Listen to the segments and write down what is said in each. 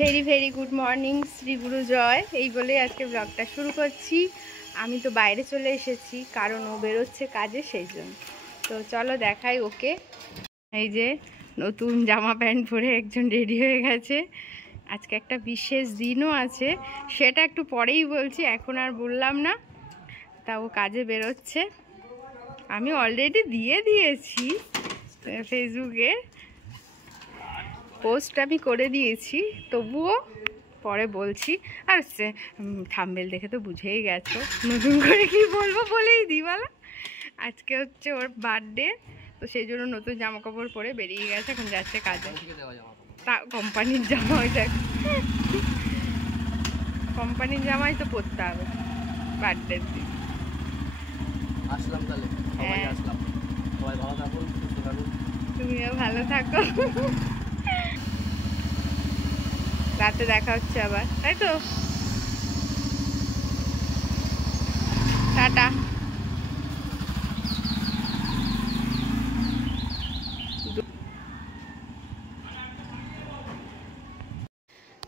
Very very good morning Shri Guru জয় এই বলে আজকে ব্লগটা শুরু করছি। আমি তো বাইরে চলে এসেছি কারণ ও বেরোচ্ছে কাজে, সেই জন্য। তো চলো দেখাই ওকে। এই যে নতুন জামা প্যান্ট পরে একজন রেডি হয়ে গেছে। আজকে একটা বিশেষ দিনও আছে, সেটা একটু পরেই বলছি, এখন আর বললাম না। তা ও কাজে বেরোচ্ছে, আমি অলরেডি দিয়ে দিয়েছি ফেসবুকে পোস্ট আমি করে দিয়েছি, তবুও পরে বলছি। আর থাম্বনেল দেখে তো বুঝেই গেছো, নতুন করে কি বলবো বলেই দিই বলো। আজকে হচ্ছে ওর বার্থডে, তো সেই জন্য নতুন জামা কাপড় পরে বেরিয়ে গেছে, এখন যাচ্ছে কাজে। তা কোম্পানির জামা, ওই দেখ কোম্পানির জামাই তো পরতে হবে বার্থডের দিন। আসলাম তাহলে, সবাই আসলাম, সবাই ভালো থাকুন, সুস্থ থাকুন। তুমিও ভালো থাকো। রাতে দেখা হচ্ছে আবার, তাই তো? টাটা।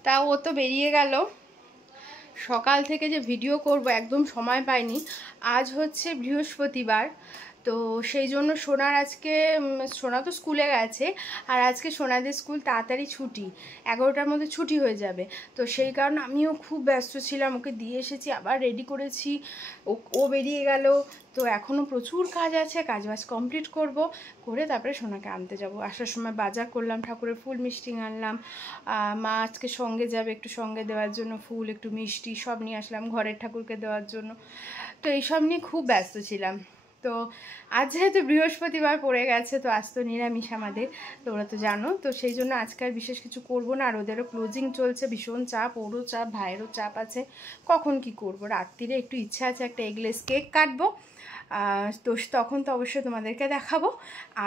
তা ও তো বেরিয়ে গেল। সকাল থেকে যে ভিডিও করব একদম সময় পাইনি। আজ হচ্ছে বৃহস্পতিবার, তো সেই জন্য সোনার আজকে, সোনা তো স্কুলে গেছে, আর আজকে সোনাদের স্কুল তাড়াতাড়ি ছুটি, 11টার মধ্যে ছুটি হয়ে যাবে। তো সেই কারণে আমিও খুব ব্যস্ত ছিলাম, ওকে দিয়ে এসেছি, আবার রেডি করেছি, ও বেরিয়ে গেল। তো এখনও প্রচুর কাজ আছে, কাজবাজ কমপ্লিট করব, করে তারপরে সোনাকে আনতে যাব। আসার সময় বাজার করলাম, ঠাকুরের ফুল মিষ্টি আনলাম, মা আজকে সঙ্গে যাবে, একটু সঙ্গে দেওয়ার জন্য ফুল, একটু মিষ্টি সব নিয়ে আসলাম ঘরের ঠাকুরকে দেওয়ার জন্য। তো এইসব নিয়ে খুব ব্যস্ত ছিলাম। তো আজ যেহেতু বৃহস্পতিবার পড়ে গেছে, তো আজ তো নিরামিষ আমাদের, তো ওরা তো জানো, তো সেই জন্য আজকে আর বিশেষ কিছু করব না। আর ওদেরও ক্লোজিং চলছে, ভীষণ চাপ, ওরও চাপ, ভাইয়েরও চাপ আছে, কখন কি করব। রাত্রিরে একটু ইচ্ছা আছে একটা এগলেস কেক কাটবো, তো তখন তো অবশ্যই তোমাদেরকে দেখাবো।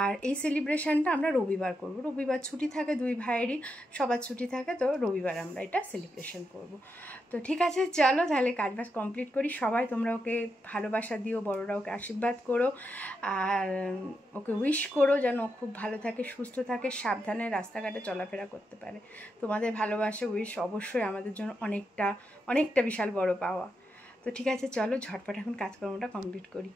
আর এই সেলিব্রেশনটা আমরা রবিবার করব, রবিবার ছুটি থাকে দুই ভাইয়েরই, সবার ছুটি থাকে, তো রবিবার আমরা এটা সেলিব্রেশন করব। তো ঠিক আছে, চলো তাহলে কাজবাজ কমপ্লিট করি। সবাই তোমরা ওকে ভালোবাসা দিও, বড়রা ওকে আশীর্বাদ করো, আর ওকে উইশ করো যেন ও খুব ভালো থাকে, সুস্থ থাকে, সাবধানে রাস্তাঘাটে চলাফেরা করতে পারে। তোমাদের ভালোবাসা, উইশ অবশ্যই আমাদের জন্য অনেকটা অনেকটা বিশাল বড় পাওয়া। তো ঠিক আছে, চলো ঝটপট এখন কাজকর্মটা কমপ্লিট করি।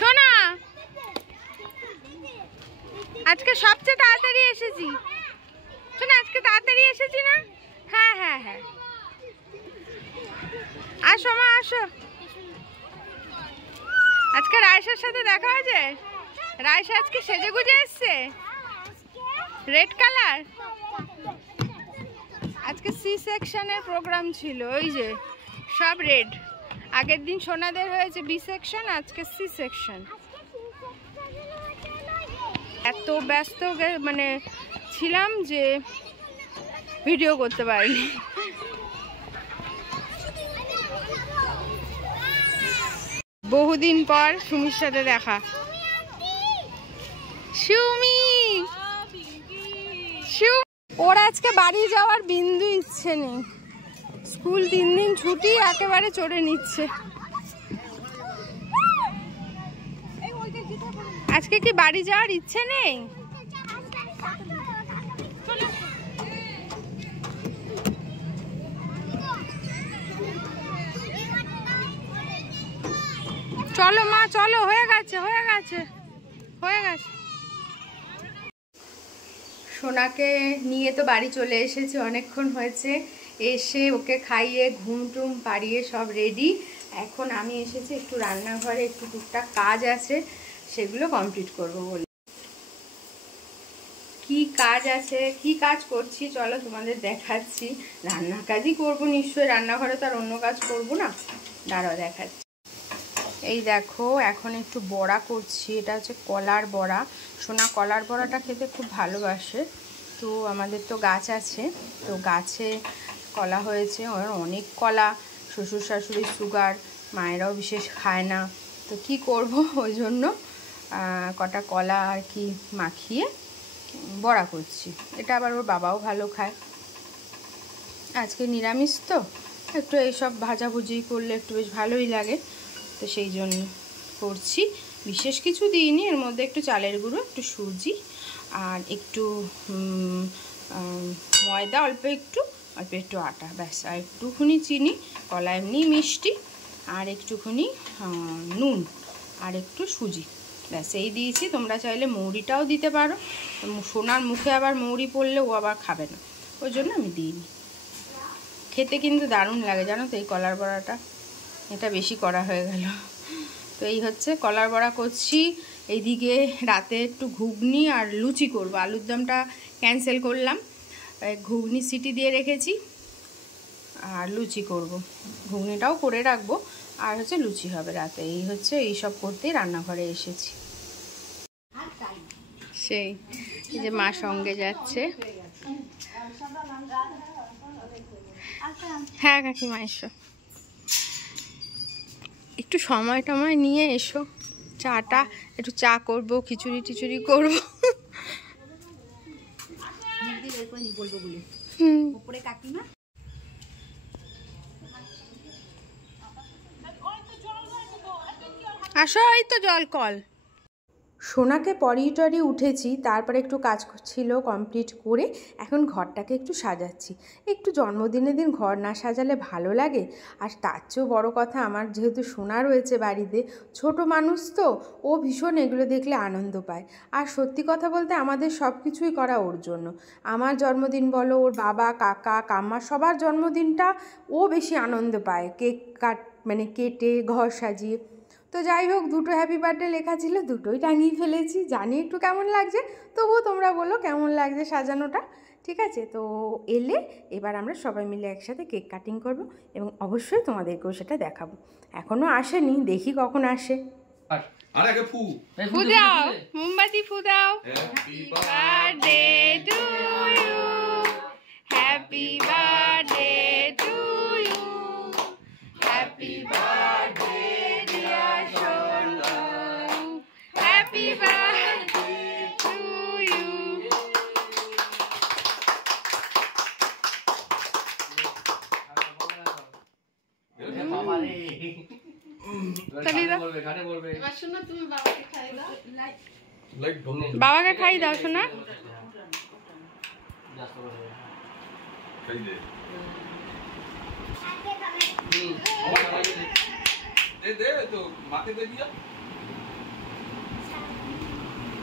শোনা, আজকে সবচেয়ে তাড়াতাড়ি এসেছি। শোনা, আজকে তাড়াতাড়ি এসেছি না? হ্যাঁ হ্যাঁ হ্যাঁ, আসো মা আসো। আজকে রাইসার সাথে দেখা হয়েছে, রাইসা আজকে সেজে গুজে এসছে, রেড কালার। আজকে সি সেকশনের প্রোগ্রাম ছিল, ওই যে সব রেড। আগের দিন সোনাদের হয়েছে বি সেকশন, আজকে সি সেকশন। এত ব্যস্ত মানে ছিলাম যে ভিডিও করতে পারিনি। বহুদিন পর সুমির সাথে দেখা। সুমি, ওর আজকে বাড়ি যাওয়ার বিন্দু ইচ্ছে নেই, স্কুল 3 দিন ছুটি, একেবারে চড়ে নিচ্ছে। আজকে কি বাড়ি যাওয়ার ইচ্ছে নেই? চলো মা চলো, হয়ে গেছে হয়ে গেছে হয়ে গেছে। সোনাকে নিয়ে তো বাড়ি চলে এসেছি, অনেকক্ষণ হয়েছে এসে, ওকে খাইয়ে ঘুম টুম পাড়িয়ে সব রেডি। এখন আমি এসেছি একটু রান্নাঘরে, একটু টুকটাক কাজ আছে, সেগুলো কমপ্লিট করবো বলে। কি কাজ আছে, কি কাজ করছি চলো তোমাদের দেখাচ্ছি। রান্নার কাজই করবো নিশ্চয়ই, রান্নাঘরে তো আর অন্য কাজ করবো না, দাঁড়াও দেখাচ্ছি। এই দেখো, এখন একটু বড়া করছি, এটা হচ্ছে কলার বড়া। সোনা কলার বড়াটা খেতে খুব ভালোবাসে, তো আমাদের তো গাছ আছে, তো গাছে কলা হয়েছে, অনেক কলা, শ্বশুর শাশুড়ির সুগার, মায়েরাও বিশেষ খায় না, তো কি করব, ওই জন্য কটা কলা আর কি মাখিয়ে বড়া করছি। এটা আবার ওর বাবাও ভালো খায়, আজকে নিরামিষ তো, একটু এইসব ভাজাভুজি করলে একটু বেশ ভালোই লাগে, তো সেই জন্য করছি। বিশেষ কিছু দিইনি, এর মধ্যে একটু চালের গুঁড়ো, একটু সুজি আর একটু ময়দা, অল্প একটু আটা, ব্যাস। আর একটুখানি চিনি, কলা এমনি মিষ্টি, আর একটুখানি নুন আর একটু সুজি, ব্যাস এই দিয়েছি। তোমরা চাইলে মৌরিটাও দিতে পারো, সোনার মুখে আবার মৌরি পড়লে ও আবার খাবে না, ওই জন্য আমি দিইনি। খেতে কিন্তু দারুণ লাগে জানো তো এই কলার বড়াটা, এটা বেশি করা হয়ে গেল। তো এই হচ্ছে কলার বড়া করছি। এইদিকে রাতে একটু ঘুগনি আর লুচি করব, আলুর দমটা ক্যান্সেল করলাম, ঘুগনি সিটি দিয়ে রেখেছি আর লুচি করব, ঘুগনিটাও করে রাখবো, আর হচ্ছে লুচি হবে রাতে। এই হচ্ছে এইসব করতেই রান্নাঘরে এসেছি। সেই যে মা সঙ্গে যাচ্ছে। হ্যাঁ কাকিমা এসো, একটু সময় টময় নিয়ে এসো, চাটা একটু চা করব, খিচুড়ি টিচুড়ি করবো। আসো, এই তো জল কল। সোনাকে পরিয়ে টরিয়ে উঠেছি, তারপরে একটু কাজ ছিল কমপ্লিট করে এখন ঘরটাকে একটু সাজাচ্ছি। একটু জন্মদিনের দিন ঘর না সাজালে ভালো লাগে? আর তার চেয়েও বড়ো কথা, আমার যেহেতু সোনা রয়েছে বাড়িতে, ছোট মানুষ তো, ও ভীষণ এগুলো দেখলে আনন্দ পায়। আর সত্যি কথা বলতে আমাদের সব কিছুই করা ওর জন্য। আমার জন্মদিন বলো, ওর বাবা কাকা কাম্মা সবার জন্মদিনটা ও বেশি আনন্দ পায়, কেক কেটে ঘর সাজিয়ে। তো যাই হোক, দুটো হ্যাপি বার্থডে লেখা ছিল, দুটোই টাঙিয়ে ফেলেছি। জানি একটু কেমন লাগছে, তবুও তোমরা বলো কেমন লাগছে সাজানোটা। ঠিক আছে, তো এবার আমরা সবাই মিলে একসাথে কেক কাটিং করব এবং অবশ্যই তোমাদেরকেও সেটা দেখাবো। এখনও আসেনি, দেখি কখন আসে। ফু দাও, মোমবাতি ফু দাও। Happy birthday to you, happy birthday to you, happy birthday dear Sonu, happy birthday to you. বাবাকে খাই দাও শোনা।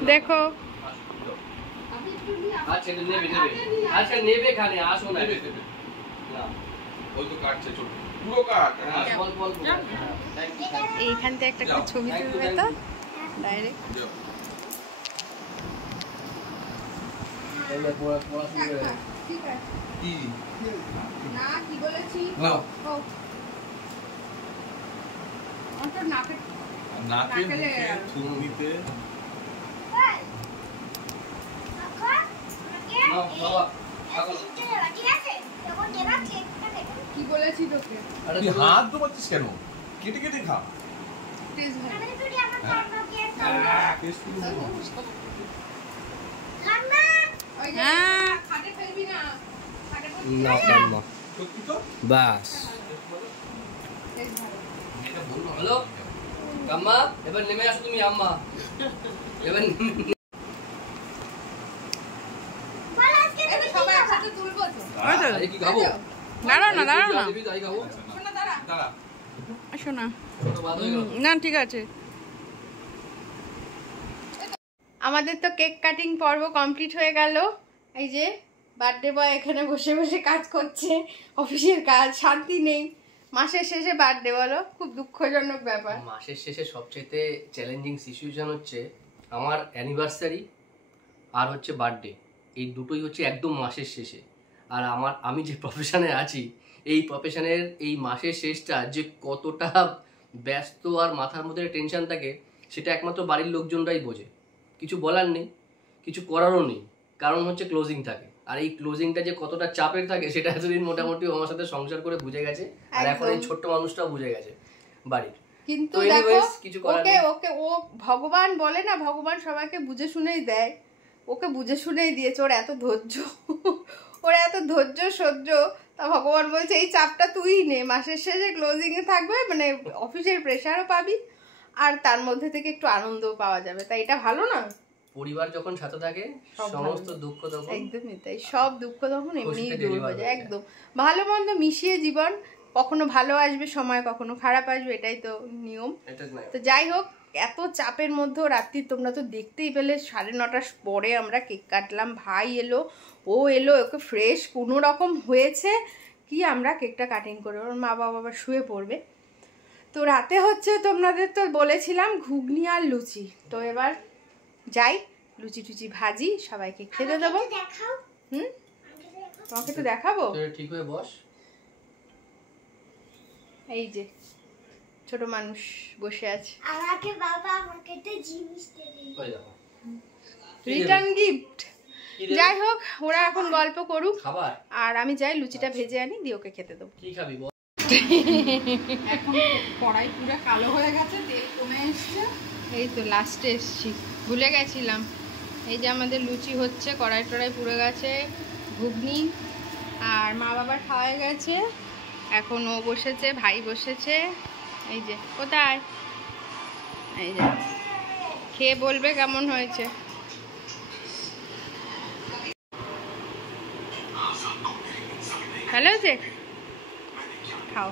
দেখো আচ্ছা নেবে খানে আসো না, এইখান থেকে একটা ছবি তুলবে তো ডাইরেক্ট। না কি বলেছি, কি বলেছি তোকে? হাত দোবাচ্ছিস কেন? কেটে কেটে খা। বাস হ্যালো কাম্মা, এবার নেমে আসো তুমি আম্মা, এবার কি খাবো? দাঁড়াও না, দাঁড়াও না, দাঁড়া শোনা না, ঠিক আছে। আমাদের তো কেক কাটিং পর্ব কমপ্লিট হয়ে গেল। এই যে বার্থডে বয় এখানে বসে বসে কাজ করছে, অফিসের কাজ, শান্তি নেই। মাসের শেষে বার্থডে, বলো, খুব দুঃখজনক ব্যাপার। মাসের শেষে সবচেয়ে চ্যালেঞ্জিং সিচুয়েশন হচ্ছে আমার অ্যানিভার্সারি আর হচ্ছে বার্থডে, এই দুটোই হচ্ছে একদম মাসের শেষে। আর আমি যে প্রফেশনে আছি, এই প্রফেশনের এই মাসের শেষটা যে কতটা ব্যস্ত আর মাথার মধ্যে টেনশন থাকে, সেটা একমাত্র বাড়ির লোকজনরাই বোঝে। কিছু বলার নেই, কিছু করারও নেই, কারণ হচ্ছে ক্লোজিং থাকে। আর এই ক্লোজিংটা যে কতটা চাপের থাকে সেটা এতদিন মোটামুটি আমার সাথে সংসার করে বুঝে গেছে, আর এখন এই ছোট্ট মানুষটাও বুঝে গেছে বাড়ির। কিন্তু দেখো, ওকে ও ভগবান বলে না, ভগবান সবাইকে বুঝে শুনেই দেয়, ওকে বুঝে শুনেই দিয়েছে। ওর এত ধৈর্য সহ্য, তা ভগবান বলছে এই চাপটা তুই নে, মাসের শেষে ক্লোজিং এ থাকবে, মানে অফিসের প্রেশারও পাবি আর তার মধ্যে থেকে একটু আনন্দও পাওয়া যাবে। তাই এটা ভালো না? পরিবার যখন সাথে থাকে সমস্ত দুঃখ তখন একদমই তাই, সব দুঃখ তখন এমনি খুশিতে দূর deliver হয়ে যায়। হয়ে যায়। একদম ভালো মন্দ মিশিয়ে জীবন, কখনো ভালো আসবে সময়, কখনো খারাপ আসবে, এটাই তো নিয়ম। এটা নয়। তো যাই হোক, এত চাপের মধ্যেও রাত্রি তোমরা তো দেখতেই পেলে 9:30 পরে আমরা কেক কাটলাম। ভাই এলো, ও এলো, ওকে ফ্রেশ কোনো রকম হয়েছে কি আমরা কেকটা কাটিং করে, ওর মা বাবা আবার শুয়ে পড়বে। তো রাতে হচ্ছে তোমাদের তো বলেছিলাম ঘুগনি আর লুচি। তো এবার যাই লুচি টুচি ভাজি, সবাইকে খেতে দেবো। হুম, তোমাকে তো দেখাবো। তুই ঠিক হয়ে বস। এই যে ছোট মানুষ বসে আছে, আমাকে বাবা আমাকে একটা জিনিস দেবে। ওই দেখো। Return gift. কি দেবে? যাই হোক, ওরা এখন গল্প করুক খাবার আর আমি যাই লুচিটা ভেজে আনি, দিয়ে ওকে খেতে দেবো। কি খাবি বল? এখন কড়াই পুরো কালো হয়ে গেছে, তেল কমে এসছে। এই তো লাস্টে এসছি, ভুলে গেছিলাম। এই যে আমাদের লুচি হচ্ছে, কড়াই টড়াই পুড়ে গেছে, ঘুগনি আর মা বাবার খাওয়া গেছে। এখন ও বসেছে, ভাই বসেছে। এই যে কোথায়, এই যে খেয়ে বলবে কেমন হয়েছে। ভালো হয়েছে, খাও।